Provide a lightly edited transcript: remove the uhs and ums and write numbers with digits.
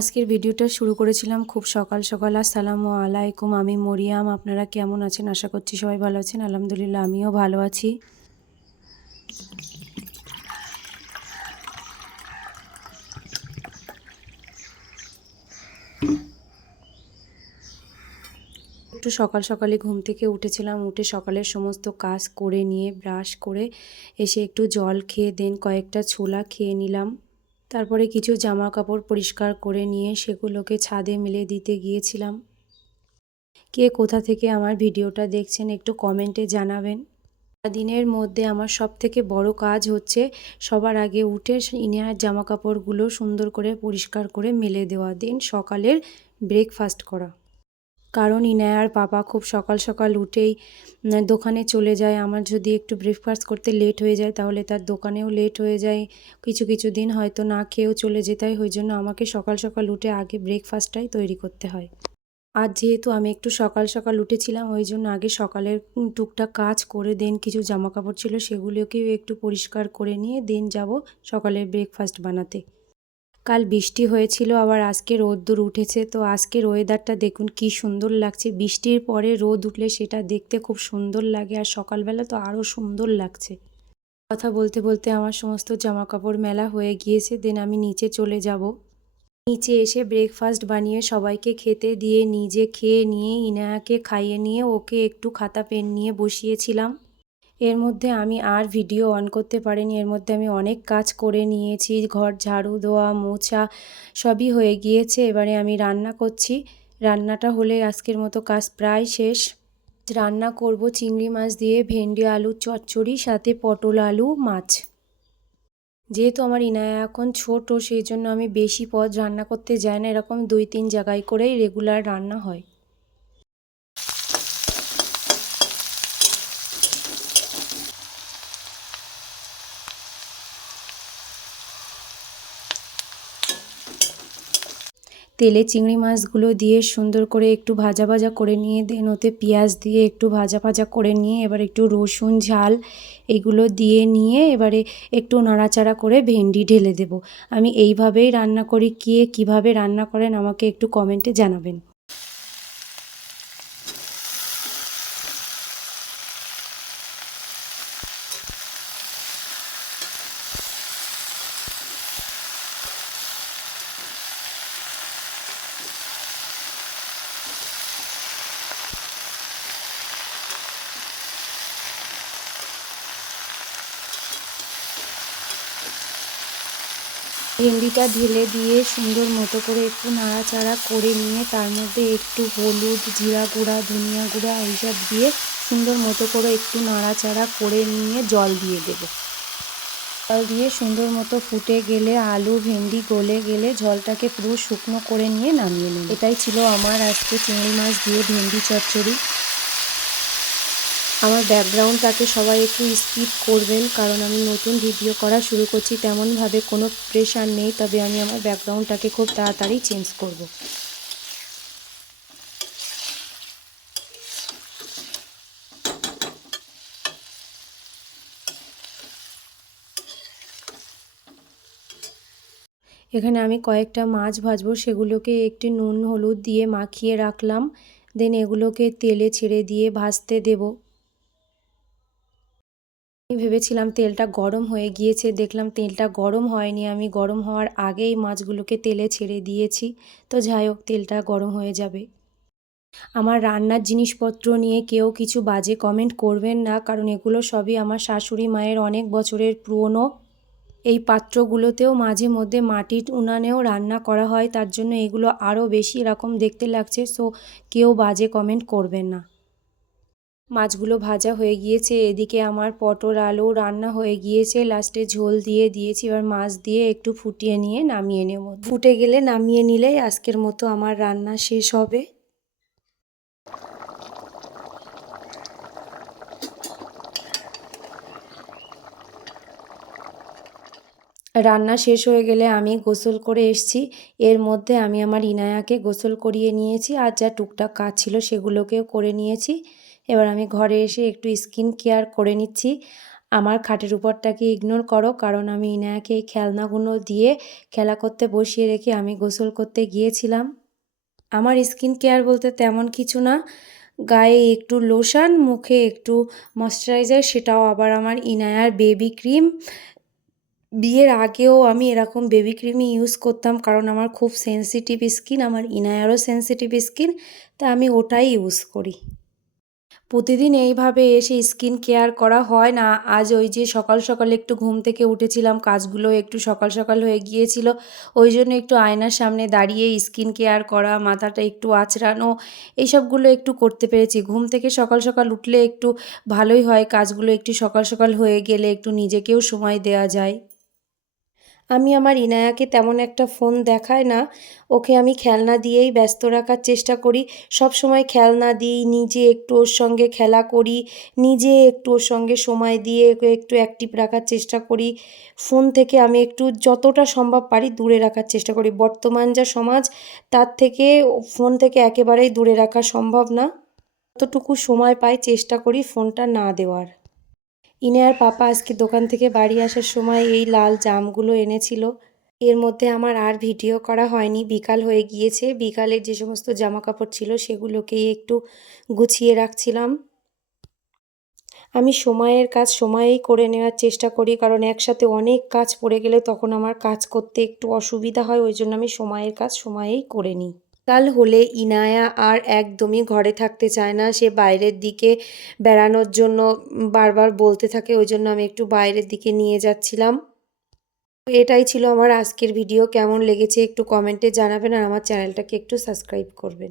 আজকের ভিডিওটা শুরু করেছিলাম খুব সকাল সকাল। আসসালামু আলাইকুম, আমি মরিয়াম। আপনারা কেমন আছেন? আশা করছি সবাই ভালো আছেন। আলহামদুলিল্লাহ আমিও ভালো আছি। একটু সকাল সকালে ঘুম থেকে উঠেছিলাম, উঠে সকালের সমস্ত কাজ করে নিয়ে ব্রাশ করে এসে একটু জল খেয়ে দেন কয়েকটা ছোলা খেয়ে নিলাম। তারপরে কিছু জামা কাপড় পরিষ্কার করে নিয়ে সেগুলোকে ছাদে মেলে দিতে গিয়েছিলাম। কে কোথা থেকে আমার ভিডিওটা দেখছেন একটু কমেন্টে জানাবেন। দিনের মধ্যে আমার সবথেকে বড় কাজ হচ্ছে সবার আগে উঠে ইনায়ার জামা কাপড়গুলো সুন্দর করে পরিষ্কার করে মেলে দেওয়া, দেন সকালের ব্রেকফাস্ট করা। কারণ ইনায়ার বাবা খুব সকাল সকাল উঠেই দোকানে চলে যায়। আমার যদি একটু ব্রেকফাস্ট করতে লেট হয়ে যায় তাহলে তার দোকানেও লেট হয়ে যায়, কিছু কিছু দিন হয়তো না খেয়েও চলে যেতে হয়। ওই জন্য আমাকে সকাল সকাল উঠে আগে ব্রেকফাস্টটাই তৈরি করতে হয়। আজ যেহেতু আমি একটু সকাল সকাল উঠেছিলাম ওই জন্য আগে সকালের টুকটাক কাজ করে দেন কিছু জামা কাপড় ছিল সেগুলোকেও একটু পরিষ্কার করে নিয়ে দেন যাব সকালের ব্রেকফাস্ট বানাতে। কাল বৃষ্টি হয়েছিল, আবার আজকে রোদ্দুর উঠেছে। তো আজকের ওয়েদারটা দেখুন কি সুন্দর লাগছে। বৃষ্টির পরে রোদ উঠলে সেটা দেখতে খুব সুন্দর লাগে, আর সকালবেলা তো আরও সুন্দর লাগছে। কথা বলতে বলতে আমার সমস্ত জামা কাপড় মেলা হয়ে গিয়েছে, দেন আমি নিচে চলে যাব। নিচে এসে ব্রেকফাস্ট বানিয়ে সবাইকে খেতে দিয়ে নিজে খেয়ে নিয়ে ইনায়াকে খাইয়ে নিয়ে ওকে একটু খাতা পেন নিয়ে বসিয়েছিলাম। এর মধ্যে আমি আর ভিডিও অন করতে পারিনি। এর মধ্যে আমি অনেক কাজ করে নিয়েছি, ঘর ঝাড়ু দেওয়া মোছা সবই হয়ে গিয়েছে। এবারে আমি রান্না করছি। রান্নাটা হলে আজকের মতো কাজ প্রায় শেষ। রান্না করব চিংড়ি মাছ দিয়ে ভেন্ডি আলুর চচ্চড়ি, সাথে পটল আলু মাছ। যেহেতু আমার ইনায়া এখন ছোট সেই জন্য আমি বেশি পদ রান্না করতে যাই না, এরকম 2-3 জায়গায় করেই রেগুলার রান্না হয়। তেলে চিংড়ি মাছগুলো দিয়ে সুন্দর করে একটু ভাজা ভাজা করে নিয়ে দেন ওতে পেঁয়াজ দিয়ে একটু ভাজা ভাজা করে নিয়ে এবার একটু রসুন ঝাল এগুলো দিয়ে নিয়ে এবারে একটু নাড়াচাড়া করে ভেন্ডি ঢেলে দেব। আমি এইভাবেই রান্না করি, কে কীভাবে রান্না করেন আমাকে একটু কমেন্টে জানাবেন। ভেন্ডিটা ঢেলে দিয়ে সুন্দর মতো করে একটু নাড়াচাড়া করে নিয়ে তার মধ্যে একটু হলুদ, জিরা গুঁড়া, ধনিয়া গুঁড়া এইসব দিয়ে সুন্দর মতো করে একটু নাড়াচাড়া করে নিয়ে জল দিয়ে দেবো। জল দিয়ে সুন্দর মতো ফুটে গেলে আলু ভেন্ডি গলে গেলে জলটাকে পুরো শুকনো করে নিয়ে নামিয়ে নেব। এটাই ছিল আমার আজকে চিংড়ি মাছ দিয়ে ভেন্ডি চচ্চড়ি। আমার ব্যাকগ্রাউন্ডটাকে সবাই একটু স্কিপ করবেন, কারণ আমি নতুন ভিডিও করা শুরু করছি, তেমনভাবে কোনো প্রেশার নেই, তবে আমি আমার ব্যাকগ্রাউন্ডটাকে খুব তাড়াতাড়ি চেঞ্জ করব। এখানে আমি কয়েকটা মাছ ভাজবো, সেগুলোকে একটু নুন হলুদ দিয়ে মাখিয়ে রাখলাম। দেন এগুলোকে তেলে ছেড়ে দিয়ে ভাজতে দেব। আমি ভেবেছিলাম তেলটা গরম হয়ে গিয়েছে, দেখলাম তেলটা গরম হয়নি। আমি গরম হওয়ার আগেই মাছগুলোকে তেলে ছেড়ে দিয়েছি। তো যাই হোক, তেলটা গরম হয়ে যাবে। আমার রান্নার জিনিসপত্র নিয়ে কেউ কিছু বাজে কমেন্ট করবেন না, কারণ এগুলো সবই আমার শাশুড়ি মায়ের অনেক বছরের পুরনো। এই পাত্রগুলোতেও মাঝে মধ্যে মাটির উনানেও রান্না করা হয়, তার জন্য এগুলো আরও বেশি এরকম দেখতে লাগছে। সো কেউ বাজে কমেন্ট করবেন না। মাছগুলো ভাজা হয়ে গিয়েছে, এদিকে আমার পটল আলু রান্না হয়ে গিয়েছে, লাস্টে ঝোল দিয়ে দিয়েছি। এবার মাছ দিয়ে একটু ফুটিয়ে নিয়ে নামিয়ে নেব। ফুটে গেলে নামিয়ে নিলেই আজকের মতো আমার রান্না শেষ হবে। রান্না শেষ হয়ে গেলে আমি গোসল করে এসেছি। এর মধ্যে আমি আমার ইনায়াকে গোসল করিয়ে নিয়েছি, আর যা টুকটাক কাজ ছিল সেগুলোকেও করে নিয়েছি। এবার আমি ঘরে এসে একটু স্কিন কেয়ার করে নিচ্ছি। আমার খাটের উপরটাকে ইগনোর করো, কারণ আমি ইনায়াকে এই খেলনাগুলো দিয়ে খেলা করতে বসিয়ে রেখে আমি গোসল করতে গিয়েছিলাম। আমার স্কিন কেয়ার বলতে তেমন কিছু না, গায়ে একটু লোশন, মুখে একটু ময়শ্চারাইজার, সেটাও আবার আমার ইনায়ার বেবি ক্রিম। বিয়ের আগেও আমি এরকম বেবি ক্রিমই ইউজ করতাম, কারণ আমার খুব সেনসিটিভ স্কিন, আমার ইনায়ারও সেনসিটিভ স্কিন, তা আমি ওটাই ইউজ করি। প্রতিদিন এইভাবে এসে স্কিন কেয়ার করা হয় না। আজ ওই যে সকাল সকাল একটু ঘুম থেকে উঠেছিলাম, কাজগুলো একটু সকাল সকাল হয়ে গিয়েছিল, ওই জন্য একটু আয়নার সামনে দাঁড়িয়ে স্কিন কেয়ার করা, মাথাটা একটু আঁচড়ানো, এইসবগুলো একটু করতে পেরেছি। ঘুম থেকে সকাল সকাল উঠলে একটু ভালোই হয়, কাজগুলো একটু সকাল সকাল হয়ে গেলে একটু নিজেকেও সময় দেওয়া যায়। আমি আমার ইনায়াকে তেমন একটা ফোন দেখাই না, ওকে আমি খেলনা দিয়েই ব্যস্ত রাখার চেষ্টা করি। সব সময় খেলনা দিই, নিজে একটু ওর সঙ্গে খেলা করি, নিজে একটু ওর সঙ্গে সময় দিয়ে ওকে একটু অ্যাক্টিভ রাখার চেষ্টা করি। ফোন থেকে আমি একটু যতটা সম্ভব পারি দূরে রাখার চেষ্টা করি। বর্তমান যা সমাজ, তার থেকে ফোন থেকে একেবারেই দূরে রাখা সম্ভব না। যতটুকু সময় পাই চেষ্টা করি ফোনটা না দেওয়ার। ইনায়ার পাপা আজকে দোকান থেকে বাড়ি আসার সময় এই লাল জামগুলো এনেছিল। এর মধ্যে আমার আর ভিডিও করা হয়নি, বিকাল হয়ে গিয়েছে। বিকালের যে সমস্ত জামা কাপড় ছিল সেগুলোকেই একটু গুছিয়ে রাখছিলাম। আমি সময়ের কাজ সময়েই করে নেওয়ার চেষ্টা করি, কারণ একসাথে অনেক কাজ পড়ে গেলে তখন আমার কাজ করতে একটু অসুবিধা হয়, ওই জন্য আমি সময়ের কাজ সময়েই করে নিই। কাল হলে ইনায়া আর একদমই ঘরে থাকতে চায় না, সে বাইরের দিকে বেড়ানোর জন্য বারবার বলতে থাকে, ওই জন্য আমি একটু বাইরের দিকে নিয়ে যাচ্ছিলাম। এটাই ছিল আমার আজকের ভিডিও। কেমন লেগেছে একটু কমেন্টে জানাবেন, আর আমার চ্যানেলটাকে একটু সাবস্ক্রাইব করবেন।